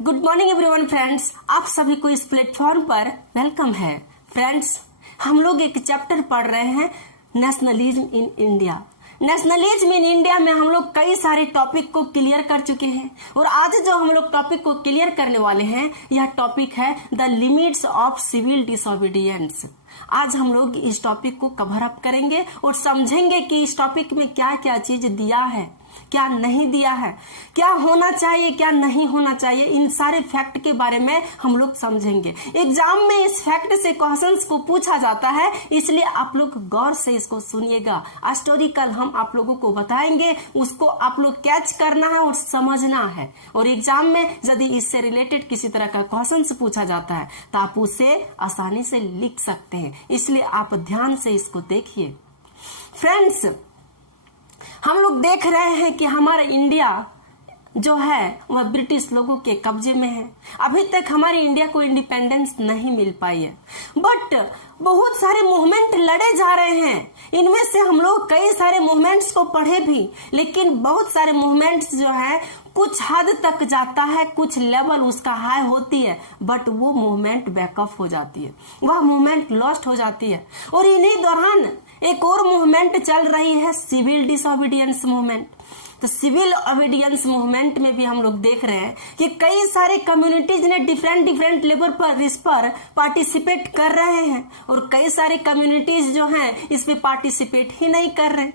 Good morning everyone friends, आप सभी को इस प्लेटफॉर्म पर वेलकम है। फ्रेंड्स, हम लोग एक चैप्टर पढ़ रहे हैं nationalism in India. Nationalism in India में हम लोग कई सारे टॉपिक को क्लियर कर चुके हैं और आज जो हम लोग टॉपिक को क्लियर करने वाले हैं यह टॉपिक है the limits of civil disobedience. आज हम लोग इस टॉपिक को कवर अप करेंगे और समझेंगे कि इस टॉपिक में क्या क्या चीज दिया है, क्या नहीं दिया है, क्या होना चाहिए, क्या नहीं होना चाहिए। इन सारे फैक्ट के बारे में हम लोग समझेंगे। एग्जाम में इस फैक्ट से क्वेश्चंस को पूछा जाता है, इसलिए आप लोग गौर से इसको सुनिएगा। हिस्टोरिकल हम आप लोगों को बताएंगे, उसको आप लोग कैच करना है और समझना है। और एग्जाम में यदि इससे रिलेटेड किसी तरह का क्वेश्चन पूछा जाता है तो आप उसे आसानी से लिख सकते हैं, इसलिए आप ध्यान से इसको देखिए। फ्रेंड्स, हम लोग देख रहे हैं कि हमारा इंडिया जो है वह ब्रिटिश लोगों के कब्जे में है। अभी तक हमारे इंडिया को इंडिपेंडेंस नहीं मिल पाई है, बट बहुत सारे मूवमेंट लड़े जा रहे हैं। इनमें से हम लोग कई सारे मूवमेंट्स को पढ़े भी, लेकिन बहुत सारे मूवमेंट्स जो है कुछ हद तक जाता है, कुछ लेवल उसका हाई होती है, बट वो मूवमेंट बैकअप हो जाती है, वह मूवमेंट लॉस्ट हो जाती है। और इन्हीं दौरान एक और मूवमेंट चल रही है, सिविल डिसोबीडियंस मूवमेंट। तो सिविल ओबीडियंस मूवमेंट में भी हम लोग देख रहे हैं कि कई सारे कम्युनिटीज ने डिफरेंट लेवल पर इस पर पार्टिसिपेट कर रहे हैं और कई सारे कम्युनिटीज जो हैं इसमें पार्टिसिपेट ही नहीं कर रहे।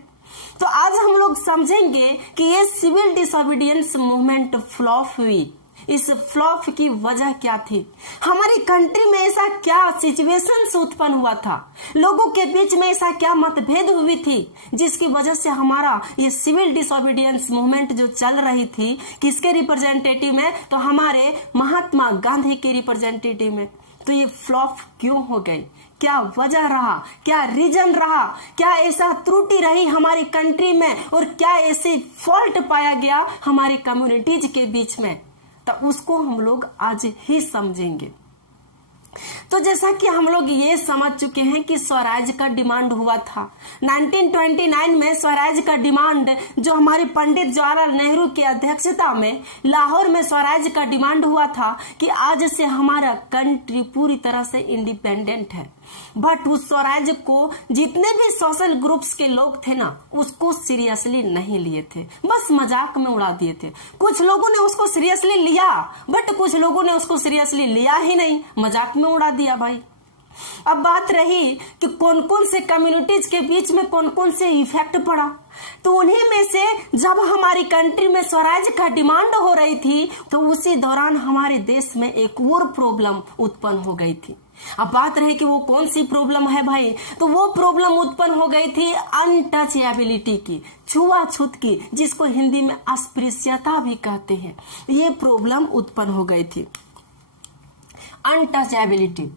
तो आज हम लोग समझेंगे कि ये सिविल डिसोबीडियंस मूवमेंट फ्लॉप हुई। इस फ्लॉप की वजह क्या थी, हमारी कंट्री में ऐसा क्या सिचुएशंस उत्पन्न हुआ था, लोगों के बीच में ऐसा क्या मतभेद हुई थी जिसकी वजह से हमारा ये सिविल डिसोबीडियंस मूवमेंट जो चल रही थी किसके रिप्रेजेंटेटिव में, तो हमारे महात्मा गांधी के रिप्रेजेंटेटिव में। तो ये फ्लॉप क्यों हो गई, क्या वजह रहा, क्या रीजन रहा, क्या ऐसा त्रुटि रही हमारी कंट्री में और क्या ऐसे फॉल्ट पाया गया हमारी कम्युनिटीज के बीच में, तो उसको हम लोग आज ही समझेंगे। तो जैसा कि हम लोग ये समझ चुके हैं कि स्वराज का डिमांड हुआ था 1929 में। स्वराज का डिमांड जो हमारे पंडित जवाहरलाल नेहरू की अध्यक्षता में लाहौर में स्वराज का डिमांड हुआ था कि आज से हमारा कंट्री पूरी तरह से इंडिपेंडेंट है। बट उस स्वराज को जितने भी सोशल ग्रुप्स के लोग थे ना, उसको सीरियसली नहीं लिए थे, बस मजाक में उड़ा दिए थे। कुछ लोगों ने उसको सीरियसली लिया, बट कुछ लोगों ने उसको सीरियसली लिया ही नहीं, मजाक में उड़ा दिया भाई। अब बात रही कि कौन कौन से कम्युनिटीज के बीच में कौन कौन से इफेक्ट पड़ा, तो उन्हीं में से जब हमारी कंट्री में स्वराज का डिमांड हो रही थी तो उसी दौरान हमारे देश में एक और प्रॉब्लम उत्पन्न हो गई थी। अब बात रही कि वो कौन सी प्रॉब्लम है भाई, तो वो प्रॉब्लम उत्पन्न हो गई थी अनटचेबिलिटी की, छुआछूत की, जिसको हिंदी में अस्पृश्यता भी कहते हैं। ये प्रॉब्लम उत्पन्न हो गई थी, अनटचेबिलिटी।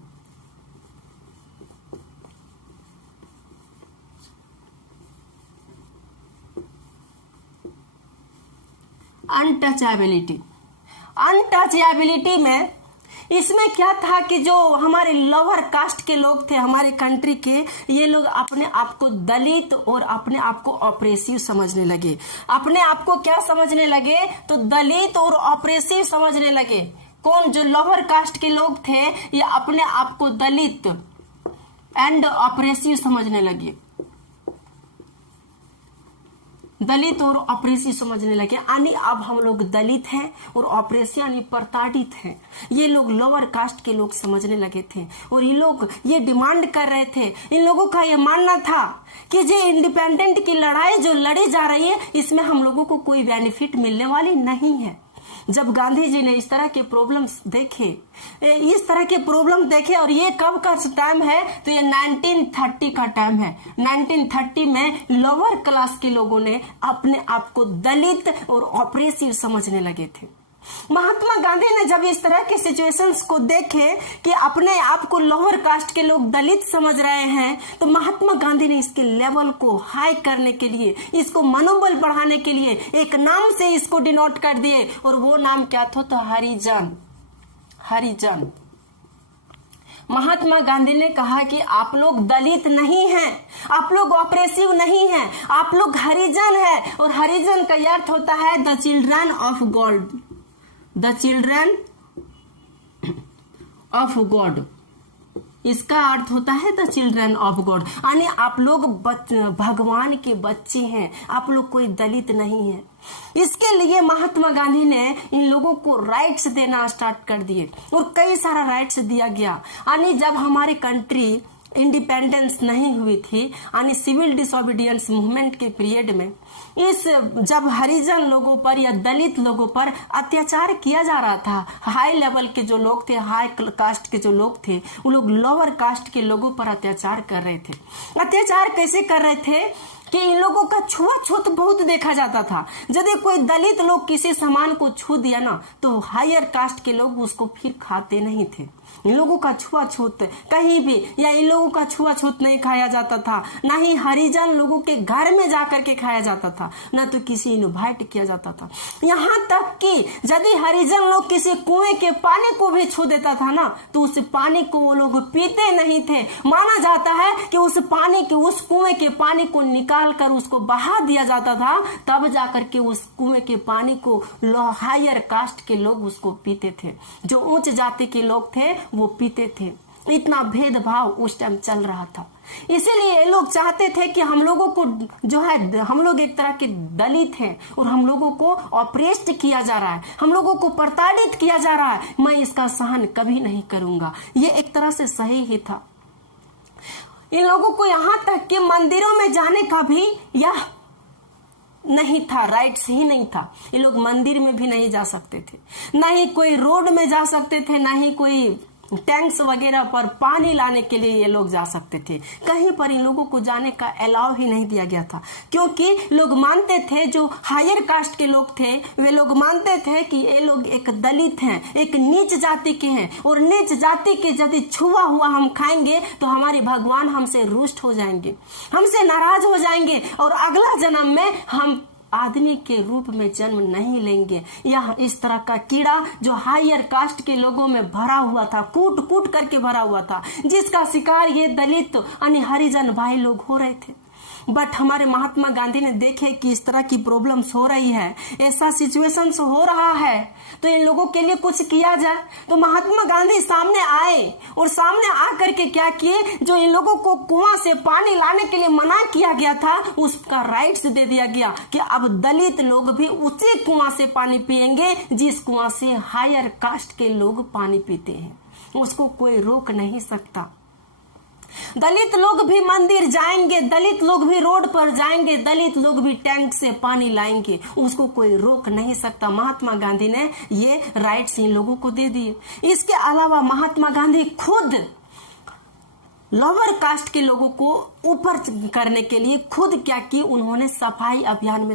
अनटचेबिलिटी में इसमें क्या था कि जो हमारे लोअर कास्ट के लोग थे हमारे कंट्री के, ये लोग अपने आप को दलित और अपने आप को ऑपरेसिव समझने लगे। अपने आप को क्या समझने लगे, तो दलित और ऑपरेसिव समझने लगे। कौन, जो लोअर कास्ट के लोग थे ये अपने आप को दलित एंड ऑपरेसिव समझने लगे, दलित और ऑपरेसिव समझने लगे। यानी अब हम लोग दलित हैं और ऑपरेसिव यानी प्रताड़ित हैं, ये लोग लोअर कास्ट के लोग समझने लगे थे। और ये लोग ये डिमांड कर रहे थे, इन लोगों का ये मानना था कि जो इंडिपेंडेंट की लड़ाई जो लड़ी जा रही है इसमें हम लोगों को कोई बेनिफिट मिलने वाली नहीं है। जब गांधी जी ने इस तरह के प्रॉब्लम्स देखे, इस तरह के प्रॉब्लम देखे, और ये कब का टाइम है, तो ये 1930 का टाइम है। 1930 में लोअर क्लास के लोगों ने अपने आप को दलित और ऑपरेसिव समझने लगे थे। महात्मा गांधी ने जब इस तरह के सिचुएशंस को देखे कि अपने आप को लोअर कास्ट के लोग दलित समझ रहे हैं, तो महात्मा गांधी ने इसके लेवल को हाई करने के लिए, इसको मनोबल बढ़ाने के लिए एक नाम से इसको डिनोट कर दिए, और वो नाम क्या था, तो हरिजन। हरिजन। महात्मा गांधी ने कहा कि आप लोग दलित नहीं हैं, आप लोग ऑपरेसिव नहीं हैं, आप लोग हरिजन हैं। और हरिजन का अर्थ होता है the children of God, the children of God, इसका अर्थ होता है द चिल्ड्रन ऑफ गॉड, यानी आप लोग भगवान के बच्चे हैं, आप लोग कोई दलित नहीं है। इसके लिए महात्मा गांधी ने इन लोगों को राइट्स देना स्टार्ट कर दिए और कई सारा राइट्स दिया गया। यानी जब हमारी कंट्री इंडिपेंडेंस नहीं हुई थी, यानी सिविल डिसोबीडियंस मूवमेंट के पीरियड में, इस जब हरिजन लोगों पर या दलित लोगों पर अत्याचार किया जा रहा था, हाई लेवल के जो लोग थे, हाई कास्ट के जो लोग थे, वो लोग लोअर कास्ट के लोगों पर अत्याचार कर रहे थे। अत्याचार कैसे कर रहे थे कि इन लोगों का छुआछूत बहुत देखा जाता था। यदि कोई दलित लोग किसी सामान को छू दिया ना, तो हायर कास्ट के लोग उसको फिर खाते नहीं थे। इन लोगों का छुआछूत कहीं भी, या इन लोगों का छुआछूत नहीं खाया जाता था, ना ही हरिजन लोगों के घर में जाकर के खाया जाता था, ना तो किसी इनवाइट किया जाता था। यहाँ तक कि यदि हरिजन लोग किसी कुएं के पानी को भी छू देता था ना, तो उस पानी को वो लोग पीते नहीं थे। माना जाता है कि उस कुएं के पानी को निकाल कर उसको बहा दिया जाता था, तब जाकर के उस कुएं के पानी को हायर कास्ट के लोग उसको पीते थे। जो उच्च जाति के लोग थे वो पीते थे। इतना भेदभाव उस टाइम चल रहा था। इसीलिए ये लोग चाहते थे कि हम लोगों को जो है, हम लोग एक तरह के दलित हैं और हम लोगों को ऑप्रेस्ड किया जा रहा है, हम लोगों को प्रताड़ित किया जा रहा है, मैं इसका सहन कभी नहीं करूंगा। ये एक तरह से सही ही था। इन लोगों को यहाँ तक कि मंदिरों में जाने का भी यह नहीं था, राइट्स ही नहीं था। ये लोग मंदिर में भी नहीं जा सकते थे, ना ही कोई रोड में जा सकते थे, ना ही कोई टैंक्स वगैरह पर पानी लाने के लिए ये लोग जा सकते थे। कहीं पर इन लोगों को जाने का अलाउ ही नहीं दिया गया था, क्योंकि लोग मानते थे, जो हायर कास्ट के लोग थे वे लोग मानते थे कि ये लोग एक दलित हैं, एक नीच जाति के हैं, और नीच जाति के यदि छुआ हुआ हम खाएंगे तो हमारे भगवान हमसे रुष्ट हो जाएंगे, हमसे नाराज हो जाएंगे, और अगला जन्म में हम आदमी के रूप में जन्म नहीं लेंगे। यह इस तरह का कीड़ा जो हायर कास्ट के लोगों में भरा हुआ था, कूट कूट करके भरा हुआ था, जिसका शिकार ये दलित यानी हरिजन भाई लोग हो रहे थे। बट हमारे महात्मा गांधी ने देखे कि इस तरह की प्रॉब्लम्स हो रही है, ऐसा सिचुएशंस हो रहा है, तो इन लोगों के लिए कुछ किया जाए। तो महात्मा गांधी सामने आए और सामने आकर के क्या किए, जो इन लोगों को कुआं से पानी लाने के लिए मना किया गया था, उसका राइट्स दे दिया गया कि अब दलित लोग भी उसी कुआं से पानी पिएंगे जिस कुआं से हायर कास्ट के लोग पानी पीते हैं। उसको कोई रोक नहीं सकता। दलित लोग भी मंदिर जाएंगे, दलित लोग भी रोड पर जाएंगे, दलित लोग भी टैंक से पानी लाएंगे, उसको कोई रोक नहीं सकता। महात्मा गांधी ने ये राइट्स इन लोगों को दे दिए। इसके अलावा महात्मा गांधी खुद लोअर कास्ट के लोगों को ऊपर करने के लिए खुद क्या किए, उन्होंने सफाई अभियान में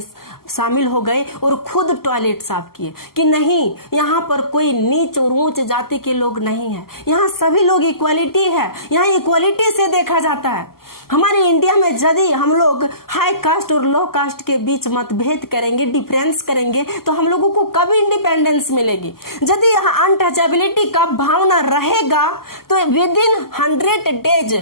शामिल हो गए और खुद टॉयलेट साफ किए कि नहीं, यहाँ पर कोई नीच और ऊंच जाति के लोग नहीं है, यहाँ सभी लोग इक्वालिटी है, यहाँ इक्वालिटी से देखा जाता है। हमारे इंडिया में यदि हम लोग हाई कास्ट और लो कास्ट के बीच मतभेद करेंगे, डिफरेंस करेंगे, तो हम लोगों को कभी इंडिपेंडेंस मिलेगी। यदि यहाँ अनटचेबिलिटी का भावना रहेगा तो विद इन 100 डेज,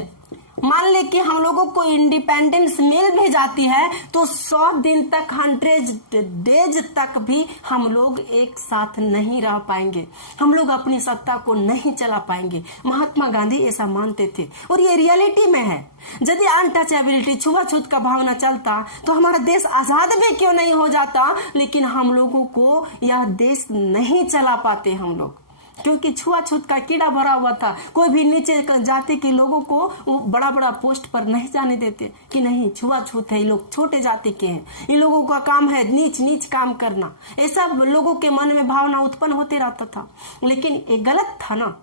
मान ले कि हम लोगों को इंडिपेंडेंस मिल भी जाती है, तो 100 दिन तक, 100 डेज तक भी हम लोग एक साथ नहीं रह पाएंगे, हम लोग अपनी सत्ता को नहीं चला पाएंगे। महात्मा गांधी ऐसा मानते थे और ये रियलिटी में है। यदि अनटचेबिलिटी, छुआछूत का भावना चलता तो हमारा देश आजाद भी क्यों नहीं हो जाता, लेकिन हम लोगों को यह देश नहीं चला पाते हम लोग, क्योंकि छुआछूत का कीड़ा भरा हुआ था। कोई भी नीचे जाति के लोगों को बड़ा बड़ा पोस्ट पर नहीं जाने देते कि नहीं, छुआछूत है, ये लोग छोटे जाति के हैं, इन लोगों का काम है नीच नीच काम करना। ऐसा लोगों के मन में भावना उत्पन्न होते रहता था, लेकिन ये गलत था ना।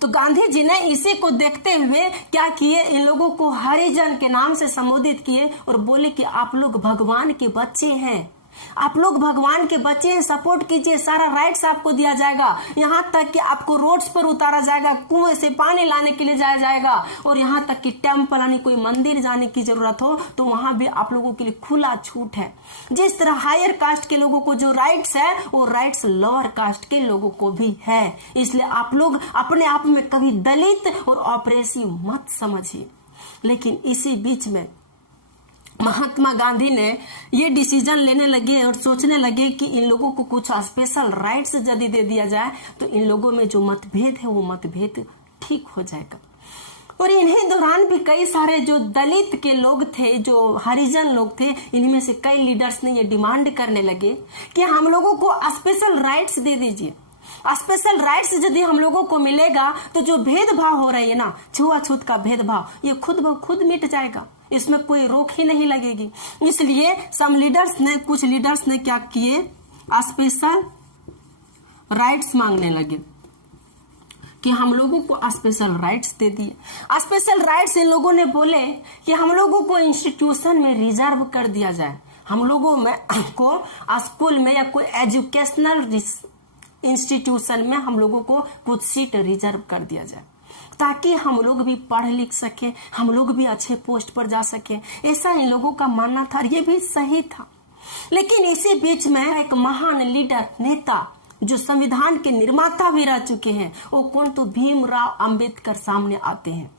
तो गांधी जी ने इसी को देखते हुए क्या किए, इन लोगों को हरिजन के नाम से संबोधित किए और बोले कि आप लोग भगवान के बच्चे हैं, आप लोग भगवान के बच्चे हैं, सपोर्ट कीजिए, सारा राइट्स आपको दिया जाएगा, यहाँ तक कि आपको रोड्स पर उतारा जाएगा, कुएं से पानी लाने के लिए जाया जाएगा, और यहाँ तक कि टेम्पल यानी कोई मंदिर जाने की जरूरत हो तो वहां भी आप लोगों के लिए खुला छूट है। जिस तरह हायर कास्ट के लोगों को जो राइट्स है, वो राइट्स लोअर कास्ट के लोगों को भी है। इसलिए आप लोग अपने आप में कभी दलित और ऑप्रेसिव मत समझिए। लेकिन इसी बीच में महात्मा गांधी ने ये डिसीजन लेने लगे और सोचने लगे कि इन लोगों को कुछ स्पेशल राइट्स यदि दे दिया जाए तो इन लोगों में जो मतभेद है वो मतभेद ठीक हो जाएगा। और इन्हीं दौरान भी कई सारे जो दलित के लोग थे, जो हरिजन लोग थे, इनमें से कई लीडर्स ने ये डिमांड करने लगे कि हम लोगों को स्पेशल राइट्स दे दीजिए। स्पेशल राइट्स यदि हम लोगों को मिलेगा तो जो भेदभाव हो रही है ना, छुआछूत का भेदभाव, ये खुद ब खुद मिट जाएगा, इसमें कोई रोक ही नहीं लगेगी। इसलिए कुछ लीडर्स ने क्या किए, स्पेशल राइट्स मांगने लगे कि हम लोगों को स्पेशल राइट्स दे दिए। स्पेशल राइट्स इन लोगों ने बोले कि हम लोगों को इंस्टीट्यूशन में रिजर्व कर दिया जाए, हम लोगों में को स्कूल में या कोई एजुकेशनल इंस्टीट्यूशन में हम लोगों को कुछ सीट रिजर्व कर दिया जाए, ताकि हम लोग भी पढ़ लिख सके, हम लोग भी अच्छे पोस्ट पर जा सके। ऐसा इन लोगों का मानना था, ये भी सही था। लेकिन इसी बीच में एक महान लीडर, नेता, जो संविधान के निर्माता भी रह चुके हैं, वो कौन, तो भीमराव अंबेडकर सामने आते हैं।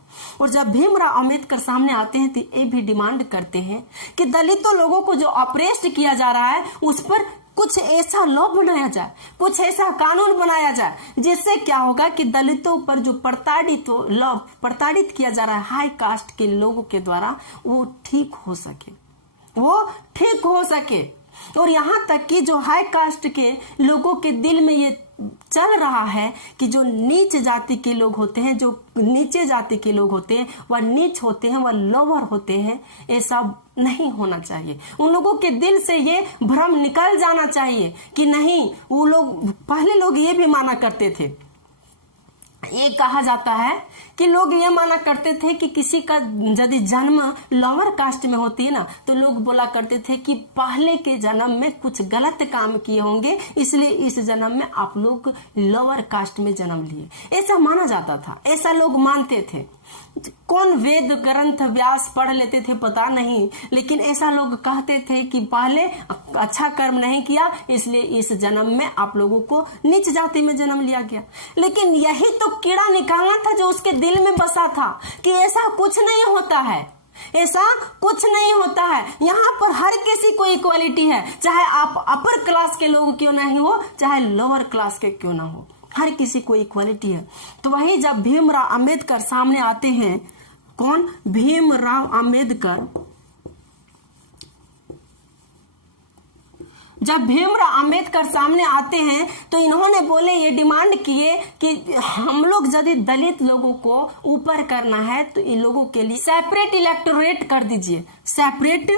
और जब भीमराव अंबेडकर सामने आते हैं तो ये भी डिमांड करते हैं कि दलितों लोगों को जो ऑपरेस्ट किया जा रहा है उस पर कुछ ऐसा लॉ बनाया जाए, कुछ ऐसा कानून बनाया जाए जिससे क्या होगा कि दलितों पर जो प्रताड़ित किया जा रहा है हाई कास्ट के लोगों के द्वारा, वो ठीक हो सके। और यहाँ तक कि जो हाई कास्ट के लोगों के दिल में ये चल रहा है कि जो नीच जाति के लोग होते हैं, जो नीचे जाति के लोग होते हैं, वह नीच होते हैं, वह लोअर होते हैं, ऐसा नहीं होना चाहिए। उन लोगों के दिल से ये भ्रम निकल जाना चाहिए कि नहीं, वो लोग, पहले लोग ये भी माना करते थे, ये कहा जाता है कि लोग ये माना करते थे कि किसी का यदि जन्म लोअर कास्ट में होती है ना, तो लोग बोला करते थे कि पहले के जन्म में कुछ गलत काम किए होंगे, इसलिए इस जन्म में आप लोग लोअर कास्ट में जन्म लिए, ऐसा माना जाता था, ऐसा लोग मानते थे। कौन वेद ग्रंथ व्यास पढ़ लेते थे पता नहीं, लेकिन ऐसा लोग कहते थे कि पहले अच्छा कर्म नहीं किया, इसलिए इस जन्म में आप लोगों को नीच जाति में जन्म लिया गया। लेकिन यही तो कीड़ा निकालना था जो उसके दिल में बसा था कि ऐसा कुछ नहीं होता है, ऐसा कुछ नहीं होता है। यहाँ पर हर किसी को इक्वालिटी है, चाहे आप अपर क्लास के लोग क्यों नहीं हो, चाहे लोअर क्लास के क्यों ना हो, हर किसी को इक्वालिटी है। तो वही जब भीमराव अंबेडकर सामने आते हैं, कौन, भीमराव अंबेडकर, जब भीमराव अंबेडकर सामने आते हैं तो इन्होंने बोले, ये डिमांड किए कि हम लोग यदि दलित लोगों को ऊपर करना है तो इन लोगों के लिए सेपरेट इलेक्टोरेट कर दीजिए, सेपरेट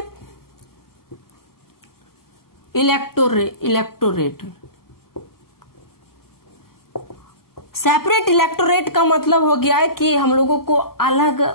इलेक्टोरेट का मतलब हो गया है कि हम लोगों को अलग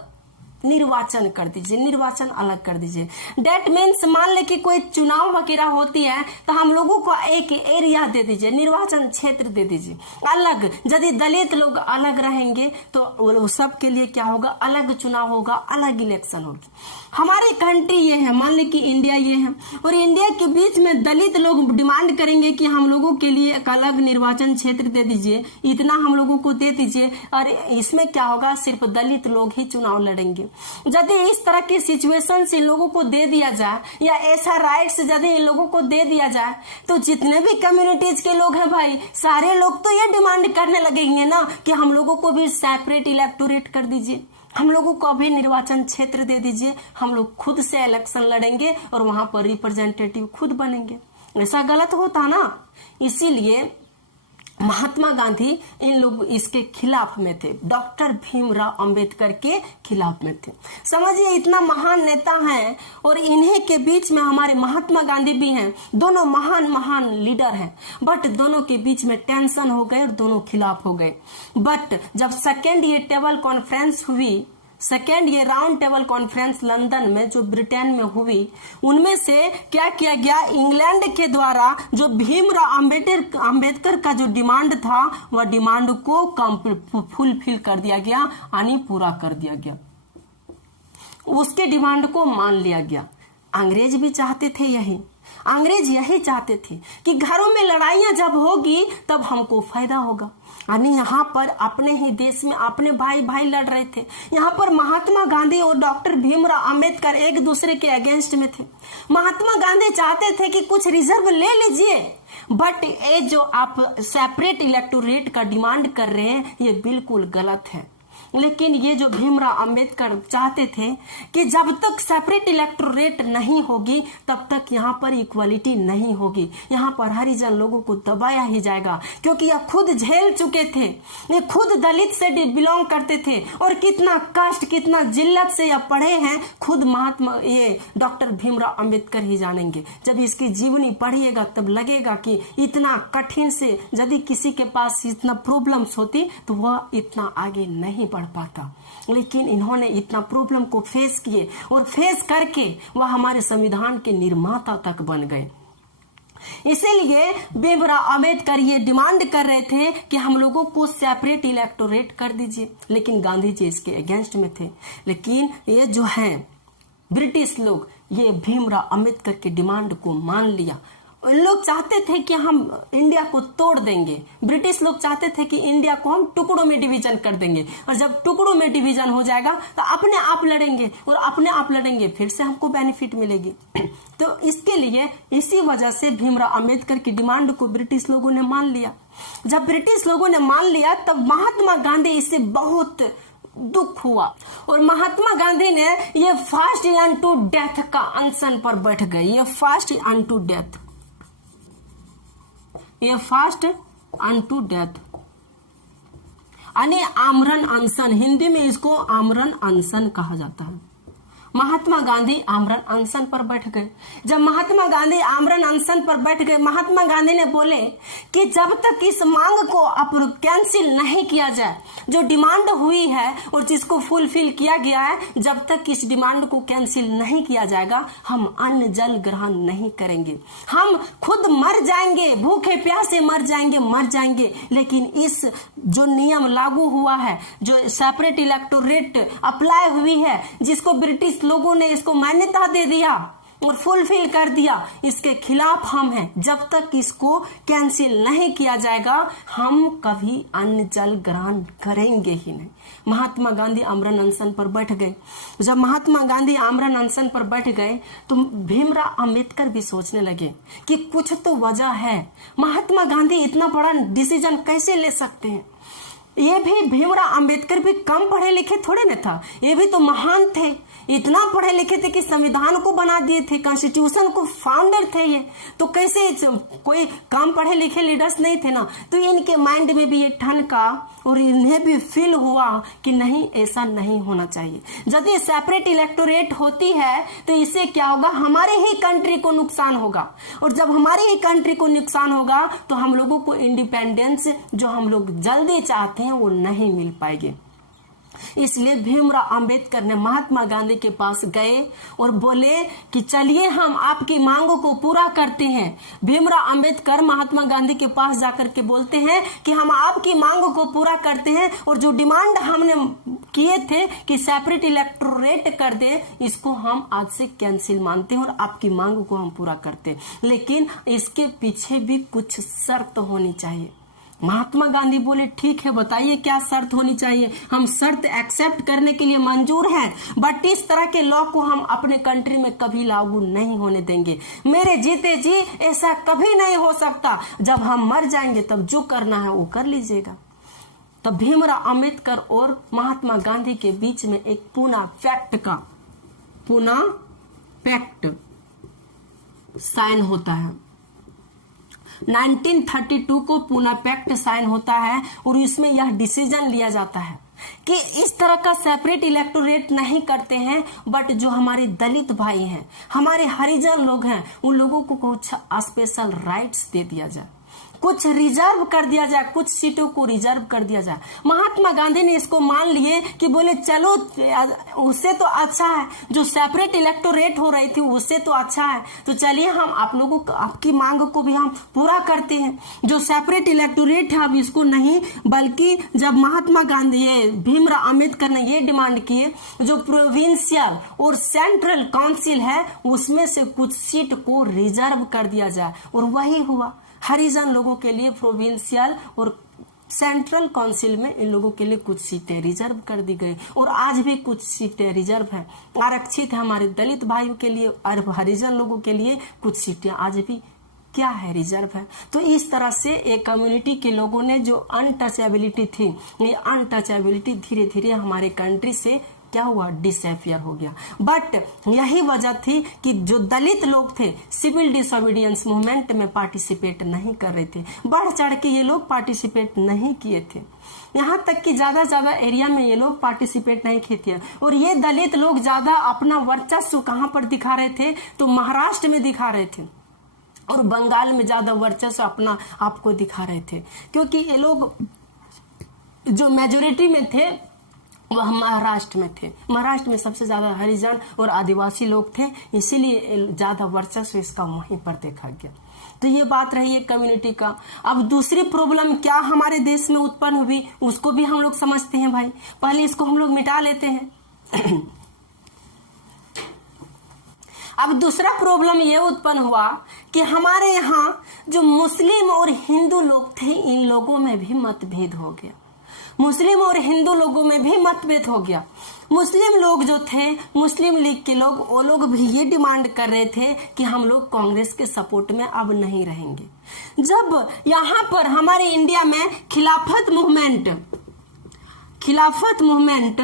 निर्वाचन कर दीजिए, निर्वाचन अलग कर दीजिए। डेट मीन्स मान ले कि कोई चुनाव वगैरह होती है तो हम लोगों को एक एरिया दे दीजिए, निर्वाचन क्षेत्र दे दीजिए अलग। यदि दलित लोग अलग रहेंगे तो वो सब के लिए क्या होगा, अलग चुनाव होगा, अलग इलेक्शन होगी। हमारी कंट्री ये है, मान ले कि इंडिया ये है, और इंडिया के बीच में दलित लोग डिमांड करेंगे कि हम लोगों के लिए एक अलग निर्वाचन क्षेत्र दे दीजिए, इतना हम लोगों को दे दीजिए, और इसमें क्या होगा, सिर्फ दलित लोग ही चुनाव लड़ेंगे। यदि इस तरह की सिचुएशन इन लोगों को दे दिया जाए, या ऐसा राइट्स यदि इन लोगों को दे दिया जाए, तो जितने भी कम्युनिटीज के लोग हैं भाई, सारे लोग तो ये डिमांड करने लगेंगे ना कि हम लोगों को भी सेपरेट इलेक्टोरेट कर दीजिए, हम लोगों को अभी निर्वाचन क्षेत्र दे दीजिए, हम लोग खुद से इलेक्शन लड़ेंगे और वहां पर रिप्रेजेंटेटिव खुद बनेंगे। ऐसा गलत होता ना, इसीलिए महात्मा गांधी इन लोग इसके खिलाफ में थे, डॉक्टर भीमराव अंबेडकर के खिलाफ में थे। समझिए इतना महान नेता हैं और इन्हीं के बीच में हमारे महात्मा गांधी भी हैं, दोनों महान महान लीडर हैं, बट दोनों के बीच में टेंशन हो गए और दोनों खिलाफ हो गए। बट जब सेकेंड ये टेबल कॉन्फ्रेंस हुई, सेकेंड ये राउंड टेबल कॉन्फ्रेंस लंदन में जो ब्रिटेन में हुई, उनमें से क्या किया गया, इंग्लैंड के द्वारा जो भीमराव अंबेडकर का जो डिमांड था वह डिमांड को फुलफिल कर दिया गया, यानी पूरा कर दिया गया, उसके डिमांड को मान लिया गया। अंग्रेज भी चाहते थे यही, अंग्रेज यही चाहते थे कि घरों में लड़ाइयां जब होगी तब हमको फायदा होगा। यानी यहाँ पर अपने ही देश में अपने भाई भाई लड़ रहे थे। यहाँ पर महात्मा गांधी और डॉक्टर भीमराव अंबेडकर एक दूसरे के अगेंस्ट में थे। महात्मा गांधी चाहते थे कि कुछ रिजर्व ले लीजिए, बट ये जो आप सेपरेट इलेक्टोरेट का डिमांड कर रहे हैं ये बिल्कुल गलत है। लेकिन ये जो भीमराव अंबेडकर चाहते थे कि जब तक सेपरेट इलेक्टोरेट नहीं होगी तब तक यहाँ पर इक्वालिटी नहीं होगी, यहाँ पर हरिजन लोगों को दबाया ही जाएगा, क्योंकि यह खुद झेल चुके थे, ये खुद दलित से बिलोंग करते थे और कितना कष्ट कितना जिल्लत से यह पढ़े हैं खुद महात्मा ये डॉक्टर भीमराव अंबेडकर ही जानेंगे। जब इसकी जीवनी पढ़िएगा तब लगेगा कि इतना कठिन से यदि किसी के पास इतना प्रॉब्लम्स होती तो वह इतना आगे नहीं बढ़ पाता, लेकिन इन्होंने इतना प्रॉब्लम को फेस किए और फेस करके वह हमारे संविधान के निर्माता तक बन गए। इसीलिए भीमराव अंबेडकर ये डिमांड कर रहे थे कि हम लोगों को सेपरेट इलेक्टोरेट कर दीजिए, लेकिन गांधी जी इसके अगेंस्ट में थे। लेकिन ये जो है ब्रिटिश लोग ये भीमराव अंबेडकर के डिमांड को मान लिया। उन लोग चाहते थे कि हम इंडिया को तोड़ देंगे, ब्रिटिश लोग चाहते थे कि इंडिया को हम टुकड़ों में डिवीजन कर देंगे, और जब टुकड़ों में डिवीजन हो जाएगा तो अपने आप लड़ेंगे और अपने आप लड़ेंगे फिर से हमको बेनिफिट मिलेगी। तो इसके लिए इसी वजह से भीमराव अंबेडकर की डिमांड को ब्रिटिश लोगों ने मान लिया। जब ब्रिटिश लोगों ने मान लिया तब महात्मा गांधी इससे बहुत दुख हुआ और महात्मा गांधी ने ये फास्ट अनटू डेथ का अनशन पर बैठ गए। ये फास्ट अनटू डेथ, ये फास्ट अनटू डेथ यानी आमरण अनशन, हिंदी में इसको आमरण अनशन कहा जाता है। महात्मा गांधी आमरण अनशन पर बैठ गए। जब महात्मा गांधी आमरण अनशन पर बैठ गए, महात्मा गांधी ने बोले कि जब तक इस मांग को अब कैंसिल नहीं किया जाए, जो डिमांड हुई है और जिसको फुलफिल किया गया है, जब तक इस डिमांड को कैंसिल नहीं किया जाएगा हम अन्न जल ग्रहण नहीं करेंगे। हम खुद मर जाएंगे, भूखे प्यासे मर जाएंगे, लेकिन इस जो नियम लागू हुआ है, जो सेपरेट इलेक्टोरेट अप्लाई हुई है, जिसको ब्रिटिश लोगों ने इसको मान्यता दे दिया और फुलफिल कर दिया, इसके खिलाफ हम हैं। जब तक इसको कैंसिल नहीं किया जाएगा हम कभी अन्न जल ग्रहण करेंगे ही नहीं। महात्मा गांधी आमरण अनशन पर बैठ गए। जब महात्मा गांधी आमरण अनशन पर बैठ गए तो भीमराव अंबेडकर भी सोचने लगे कि कुछ तो वजह है, महात्मा गांधी इतना बड़ा डिसीजन कैसे ले सकते हैं। ये भी भीमराव अंबेडकर भी कम पढ़े लिखे थोड़े न था, ये भी तो महान थे, इतना पढ़े लिखे थे कि संविधान को बना दिए थे, कॉन्स्टिट्यूशन को फाउंडर थे ये, तो कैसे कोई कम पढ़े लिखे लीडर्स नहीं थे ना। तो इनके माइंड में भी ये ठनका और इन्हें भी फील हुआ कि नहीं, ऐसा नहीं होना चाहिए। यदि सेपरेट इलेक्टोरेट होती है तो इससे क्या होगा, हमारे ही कंट्री को नुकसान होगा, और जब हमारी ही कंट्री को नुकसान होगा तो हम लोगों को इंडिपेंडेंस जो हम लोग जल्दी चाहते हैं वो नहीं मिल पाएगी। इसलिए भीमराव अंबेडकर ने महात्मा गांधी के पास गए और बोले कि चलिए हम आपकी मांगों को पूरा करते हैं। भीमराव अंबेडकर महात्मा गांधी के पास जाकर के बोलते हैं कि हम आपकी मांगों को पूरा करते हैं और जो डिमांड हमने किए थे कि सेपरेट इलेक्टोरेट कर दे, इसको हम आज से कैंसिल मानते हैं और आपकी मांग को हम पूरा करते हैं, लेकिन इसके पीछे भी कुछ शर्त होनी चाहिए। महात्मा गांधी बोले ठीक है, बताइए क्या शर्त होनी चाहिए, हम शर्त एक्सेप्ट करने के लिए मंजूर हैं, बट इस तरह के लॉ को हम अपने कंट्री में कभी लागू नहीं होने देंगे। मेरे जीते जी ऐसा कभी नहीं हो सकता, जब हम मर जाएंगे तब जो करना है वो कर लीजिएगा। तो भीमराव अंबेडकर और महात्मा गांधी के बीच में एक पूना पैक्ट साइन होता है। 1932 को पूना पैक्ट साइन होता है और इसमें यह डिसीजन लिया जाता है कि इस तरह का सेपरेट इलेक्टोरेट नहीं करते हैं, बट जो हमारे दलित भाई हैं, हमारे हरिजन लोग हैं, उन लोगों को कुछ स्पेशल राइट्स दे दिया जाए, कुछ रिजर्व कर दिया जाए, कुछ सीटों को रिजर्व कर दिया जाए। महात्मा गांधी ने इसको मान लिए कि बोले चलो उससे तो अच्छा है, जो सेपरेट इलेक्टोरेट हो रही थी उससे तो अच्छा है, तो चलिए हम आप लोगों को आपकी मांग को भी हम पूरा करते हैं। जो सेपरेट इलेक्टोरेट है अब इसको नहीं, बल्कि जब महात्मा गांधी भीमराव अम्बेडकर ने ये डिमांड किए जो प्रोविंशियल और सेंट्रल काउंसिल है उसमें से कुछ सीट को रिजर्व कर दिया जाए, और वही हुआ। हरिजन लोगों के लिए प्रोविंशियल और सेंट्रल काउंसिल में इन लोगों के लिए कुछ सीटें रिजर्व कर दी गई, और आज भी कुछ सीटें रिजर्व है, आरक्षित है हमारे दलित भाइयों के लिए और हरिजन लोगों के लिए कुछ सीटें आज भी क्या है, रिजर्व है। तो इस तरह से एक कम्युनिटी के लोगों ने जो अनटचेबिलिटी थी, ये अनटचेबिलिटी धीरे धीरे हमारे कंट्री से क्या हुआ, डिसअपियर हो गया। बट यही वजह थी कि जो दलित लोग थे सिविल डिसोबीडियंस मूवमेंट में पार्टिसिपेट नहीं कर रहे थे, बढ़ चढ़ के ये लोग पार्टिसिपेट नहीं किए थे, यहाँ तक कि ज्यादा एरिया में ये लोग पार्टिसिपेट नहीं किए थे। और ये दलित लोग ज्यादा अपना वर्चस्व कहाँ पर दिखा रहे थे, तो महाराष्ट्र में दिखा रहे थे, और बंगाल में ज्यादा वर्चस्व अपना आपको दिखा रहे थे, क्योंकि ये लोग जो मेजोरिटी में थे वह महाराष्ट्र में थे। महाराष्ट्र में सबसे ज्यादा हरिजन और आदिवासी लोग थे, इसीलिए ज्यादा वर्चस्व इसका वहीं पर देखा गया। तो ये बात रही है कम्युनिटी का। अब दूसरी प्रॉब्लम क्या हमारे देश में उत्पन्न हुई उसको भी हम लोग समझते हैं भाई, पहले इसको हम लोग मिटा लेते हैं। अब दूसरा प्रॉब्लम ये उत्पन्न हुआ कि हमारे यहाँ जो मुस्लिम और हिंदू लोग थे इन लोगों में भी मतभेद हो गया, मुस्लिम और हिंदू लोगों में भी मतभेद हो गया। मुस्लिम लोग जो थे, मुस्लिम लीग के लोग, वो लोग भी ये डिमांड कर रहे थे कि हम लोग कांग्रेस के सपोर्ट में अब नहीं रहेंगे। जब यहाँ पर हमारे इंडिया में खिलाफत मूवमेंट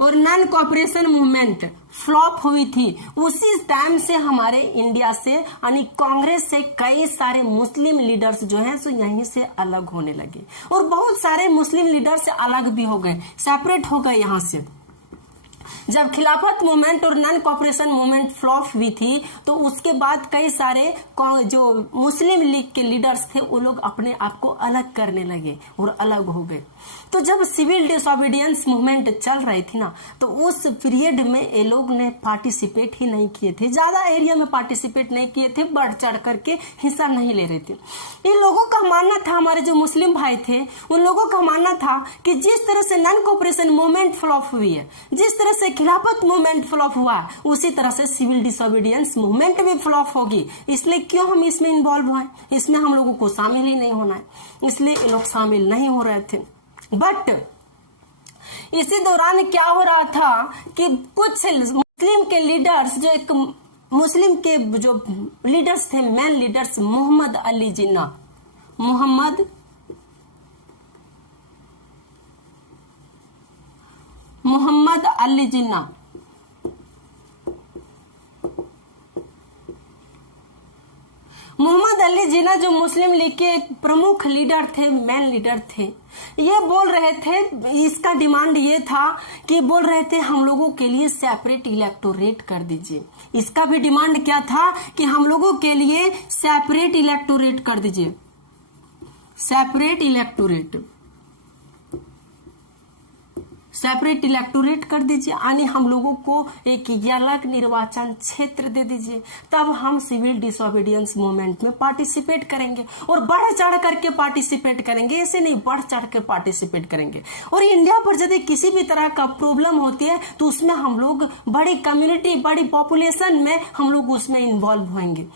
और नॉन कोऑपरेशन मूवमेंट फ्लॉप हुई थी, उसी टाइम से हमारे इंडिया से यानी कांग्रेस से कई सारे मुस्लिम लीडर्स जो हैं सो यहीं से अलग होने लगे, और बहुत सारे मुस्लिम लीडर्स से अलग भी हो गए, सेपरेट हो गए यहाँ से। जब खिलाफत मूवमेंट और नॉन कोऑपरेशन मूवमेंट फ्लॉप हुई थी तो उसके बाद कई सारे जो मुस्लिम लीग के लीडर्स थे वो लोग अपने आप को अलग करने लगे और अलग हो गए। तो जब सिविल डिसोबीडियंस मूवमेंट चल रही थी ना, तो उस पीरियड में ये लोग ने पार्टिसिपेट ही नहीं किए थे, ज्यादा एरिया में पार्टिसिपेट नहीं किए थे, बढ़ चढ़ करके हिस्सा नहीं ले रहे थे। इन लोगों का मानना था, हमारे जो मुस्लिम भाई थे उन लोगों का मानना था कि जिस तरह से नॉन कोऑपरेशन मूवमेंट फ्लॉप हुई है, जिस तरह से खिलाफत मूवमेंट फ्लॉप हुआ, उसी तरह से सिविल डिसोबीडियंस मूवमेंट भी फ्लॉप होगी, इसलिए क्यों हम इसमें इन्वॉल्व हैं, इसमें हम लोगों को शामिल ही नहीं होना है, इसलिए ये लोग शामिल नहीं हो रहे थे। बट इसी दौरान क्या हो रहा था कि कुछ मुस्लिम के लीडर्स, जो एक मुस्लिम के जो लीडर्स थे, मेन लीडर्स, मोहम्मद अली जिन्ना मोहम्मद अली जिन्ना जो मुस्लिम लीग के प्रमुख लीडर थे, मेन लीडर थे, ये बोल रहे थे, इसका डिमांड ये था कि बोल रहे थे हम लोगों के लिए सेपरेट इलेक्टोरेट कर दीजिए। इसका भी डिमांड क्या था कि हम लोगों के लिए सेपरेट इलेक्टोरेट कर दीजिए, सेपरेट इलेक्टोरेट कर दीजिए, यानी हम लोगों को एक अलग निर्वाचन क्षेत्र दे दीजिए, तब हम सिविल डिसोबीडियंस मूवमेंट में पार्टिसिपेट करेंगे और बढ़ चढ़ करके पार्टिसिपेट करेंगे, ऐसे नहीं बढ़ चढ़ के पार्टिसिपेट करेंगे। और इंडिया पर यदि किसी भी तरह का प्रॉब्लम होती है तो उसमें हम लोग बड़ी कम्युनिटी, बड़ी पॉपुलेशन में हम लोग उसमें इन्वॉल्व होंगे।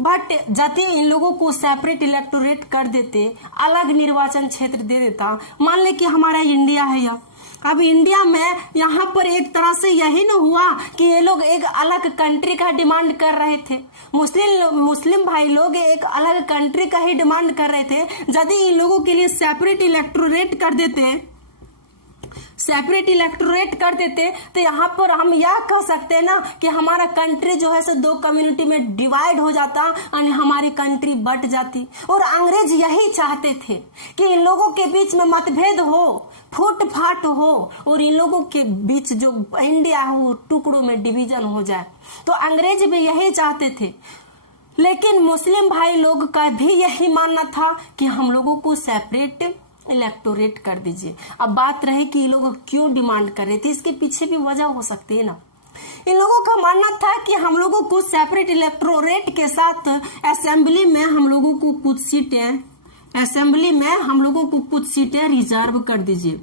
बट यदि इन लोगों को सेपरेट इलेक्टोरेट कर देते, अलग निर्वाचन क्षेत्र दे देता, मान ले कि हमारा इंडिया है यह, अब इंडिया में यहाँ पर एक तरह से यही न हुआ कि ये लोग एक अलग कंट्री का डिमांड कर रहे थे, मुस्लिम भाई लोग एक अलग कंट्री का ही डिमांड कर रहे थे। यदि इन लोगों के लिए सेपरेट इलेक्टोरेट कर देते तो यहाँ पर हम यह कह सकते हैं ना कि हमारा कंट्री जो है सो दो कम्युनिटी में डिवाइड हो जाता और हमारी कंट्री बट जाती। और अंग्रेज यही चाहते थे कि इन लोगों के बीच में मतभेद हो, फूट फाट हो, और इन लोगों के बीच जो इंडिया हो टुकड़ों में डिवीजन हो जाए। तो अंग्रेज भी यही चाहते थे। लेकिन मुस्लिम भाई लोग का भी यही मानना था कि हम लोगों को सेपरेट इलेक्टोरेट कर दीजिए। अब बात रहे कि ये लोग क्यों डिमांड कर रहे थे, इसके पीछे भी वजह हो सकती है ना। इन लोगों का मानना था कि हम लोगों को सेपरेट इलेक्टोरेट के साथ असेंबली में हम लोगों को कुछ सीटें रिजर्व कर दीजिए,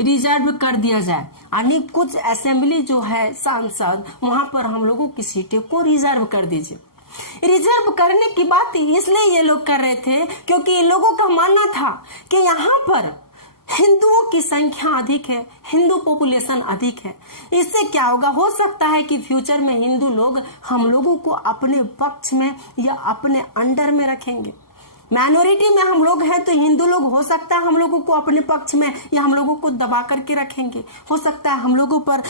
रिजर्व कर दिया जाए, यानी कुछ असेंबली जो है सांसद वहां पर हम लोगों की सीटें को रिजर्व कर दीजिए। रिजर्व करने की बात इसलिए ये लोग कर रहे थे क्योंकि इन लोगों का मानना था कि यहाँ पर हिंदुओं की संख्या अधिक है, हिंदू पॉपुलेशन अधिक है। इससे क्या होगा, हो सकता है कि फ्यूचर में हिंदू लोग हम लोगों को अपने पक्ष में या अपने अंडर में रखेंगे। माइनॉरिटी में हम लोग हैं तो हिंदू लोग हो सकता है हम लोगों को अपने पक्ष में या हम लोगों को दबा करके रखेंगे। हो सकता है हम लोगों पर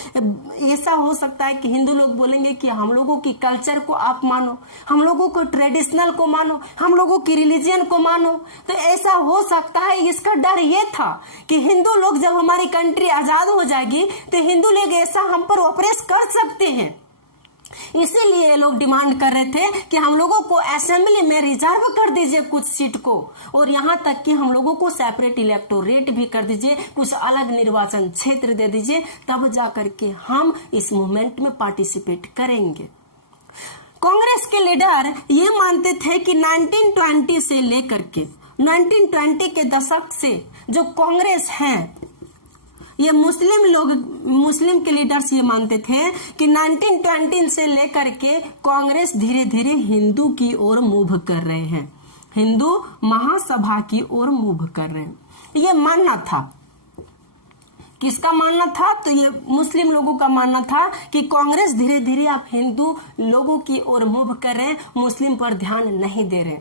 ऐसा हो सकता है कि हिंदू लोग बोलेंगे कि हम लोगों की कल्चर को आप मानो, हम लोगों को ट्रेडिशनल को मानो, हम लोगों की रिलीजियन को मानो। तो ऐसा हो सकता है। इसका डर ये था कि हिंदू लोग जब हमारी कंट्री आजाद हो जाएगी तो हिंदू लोग ऐसा हम पर ऑपरेट कर सकते हैं। इसीलिए लोग डिमांड कर रहे थे कि हम लोगों को असेंबली में रिजर्व कर दीजिए कुछ सीट को, और यहाँ तक कि हम लोगों को सेपरेट इलेक्टोरेट भी कर दीजिए, कुछ अलग निर्वाचन क्षेत्र दे दीजिए, तब जाकर के हम इस मूवमेंट में पार्टिसिपेट करेंगे। कांग्रेस के लीडर ये मानते थे कि 1920 से लेकर के 1920 के दशक से जो कांग्रेस है, ये मुस्लिम के लीडर्स ये मानते थे कि 1920 से लेकर के कांग्रेस धीरे धीरे हिंदू की ओर मूव कर रहे हैं, हिंदू महासभा की ओर मूव कर रहे हैं। ये मानना था, किसका मानना था? तो ये मुस्लिम लोगों का मानना था कि कांग्रेस धीरे धीरे आप हिंदू लोगों की ओर मूव कर रहे हैं, मुस्लिम पर ध्यान नहीं दे रहे।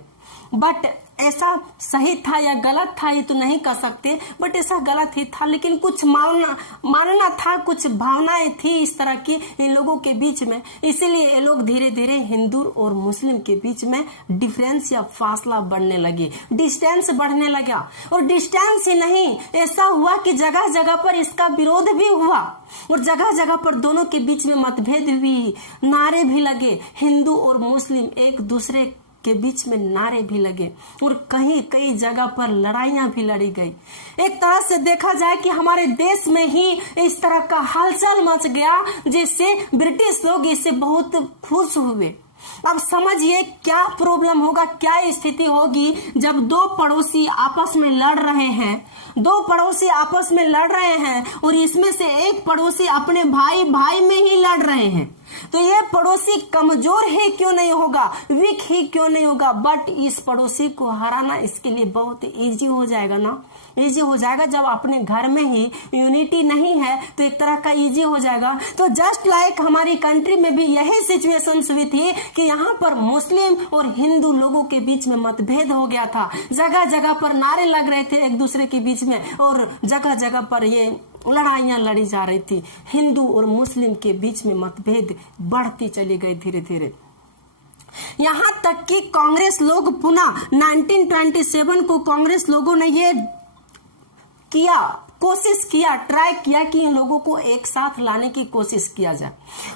बट ऐसा सही था या गलत था ये तो नहीं कह सकते, बट ऐसा गलत ही था। लेकिन कुछ मानना था, कुछ भावनाएं थी इस तरह की इन लोगों के बीच में, इसीलिए ये लोग धीरे धीरे हिंदू और मुस्लिम के बीच में डिफरेंस या फासला बढ़ने लगे, डिस्टेंस बढ़ने लगा। और डिस्टेंस ही नहीं, ऐसा हुआ कि जगह जगह पर इसका विरोध भी हुआ और जगह जगह पर दोनों के बीच में मतभेद भी, नारे भी लगे, हिंदू और मुस्लिम एक दूसरे के बीच में नारे भी लगे और कई जगह पर लड़ाइयां भी लड़ी गई। एक तरह से देखा जाए कि हमारे देश में ही इस तरह का हलचल मच गया जिससे ब्रिटिश लोग इससे बहुत खुश हुए। अब समझिए क्या प्रॉब्लम होगा, क्या स्थिति होगी जब दो पड़ोसी आपस में लड़ रहे हैं, और इसमें से एक पड़ोसी अपने भाई में ही लड़ रहे हैं। तो ये पड़ोसी कमजोर है क्यों नहीं होगा, वीक ही क्यों नहीं होगा, बट इस पड़ोसी को हराना इसके लिए बहुत इजी हो जाएगा ना, इजी हो जाएगा। जब अपने घर में ही यूनिटी नहीं है तो एक तरह का इजी हो जाएगा। तो जस्ट लाइक हमारी कंट्री में भी यही सिचुएशन हुई थी कि यहाँ पर मुस्लिम और हिंदू लोगों के बीच में मतभेद हो गया था, जगह जगह पर नारे लग रहे थे एक दूसरे के बीच में, और जगह जगह पर ये लड़ाइयां लड़ी जा रही थी। हिंदू और मुस्लिम के बीच में मतभेद बढ़ती चली गई धीरे धीरे, यहां तक कि कांग्रेस लोग पुनः 1927 को कांग्रेस लोगों ने ये ट्राई किया कि इन लोगों को एक साथ लाने की कोशिश किया जाए।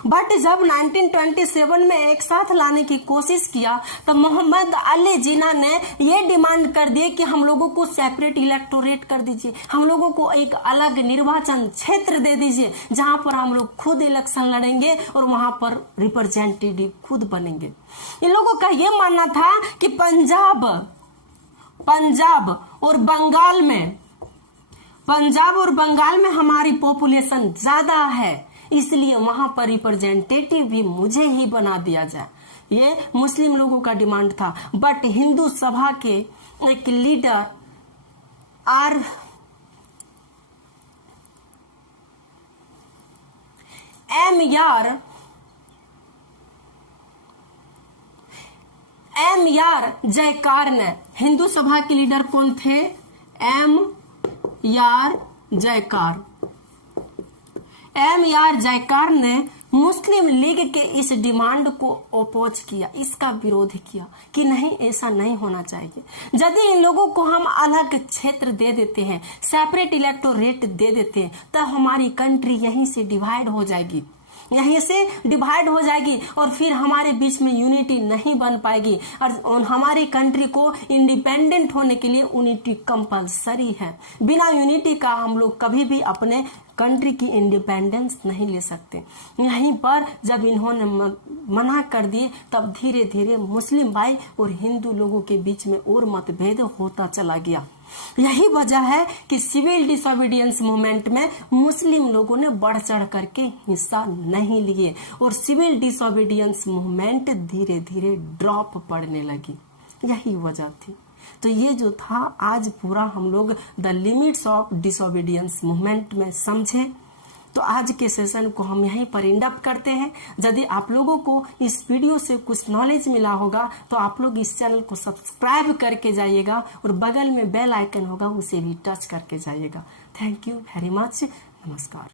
बट जब 1927 में एक साथ लाने की कोशिश किया तो मोहम्मद अली जिन्ना ने ये डिमांड कर दिए कि हम लोगों को सेपरेट इलेक्टोरेट कर दीजिए, हम लोगों को एक अलग निर्वाचन क्षेत्र दे दीजिए जहां पर हम लोग खुद इलेक्शन लड़ेंगे और वहां पर रिप्रेजेंटेटिव खुद बनेंगे। इन लोगों का ये मानना था कि पंजाब और बंगाल में हमारी पॉपुलेशन ज्यादा है, इसलिए वहां पर रिप्रेजेंटेटिव भी मुझे ही बना दिया जाए। ये मुस्लिम लोगों का डिमांड था। बट हिंदू सभा के एक लीडर एम यार जयकार ने, हिंदू सभा के लीडर कौन थे? एम यार जयकार ने मुस्लिम लीग के इस डिमांड को अपोज किया, इसका विरोध किया कि नहीं, ऐसा नहीं होना चाहिए। यदि इन लोगों को हम अलग क्षेत्र दे देते हैं, सेपरेट इलेक्टोरेट दे देते हैं, तो हमारी कंट्री यहीं से डिवाइड हो जाएगी। यहीं से डिवाइड हो जाएगी और फिर हमारे बीच में यूनिटी नहीं बन पाएगी। और हमारी कंट्री को इंडिपेंडेंट होने के लिए यूनिटी कंपलसरी है। बिना यूनिटी का हम लोग कभी भी अपने कंट्री की इंडिपेंडेंस नहीं ले सकते। यहीं पर जब इन्होंने मना कर दिए तब धीरे धीरे मुस्लिम भाई और हिंदू लोगों के बीच में और मतभेद होता चला गया। यही वजह है कि सिविल डिसोबीडियंस मूवमेंट में मुस्लिम लोगों ने बढ़ चढ़ करके हिस्सा नहीं लिए और सिविल डिसोबीडियंस मूवमेंट धीरे धीरे ड्रॉप पड़ने लगी। यही वजह थी। तो ये जो था आज पूरा हम लोग the limits of disobedience movement में समझे। तो आज के सेशन को हम यहीं पर एंड अप करते हैं। यदि आप लोगों को इस वीडियो से कुछ नॉलेज मिला होगा तो आप लोग इस चैनल को सब्सक्राइब करके जाइएगा और बगल में बेल आइकन होगा उसे भी टच करके जाइएगा। Thank you very much. नमस्कार।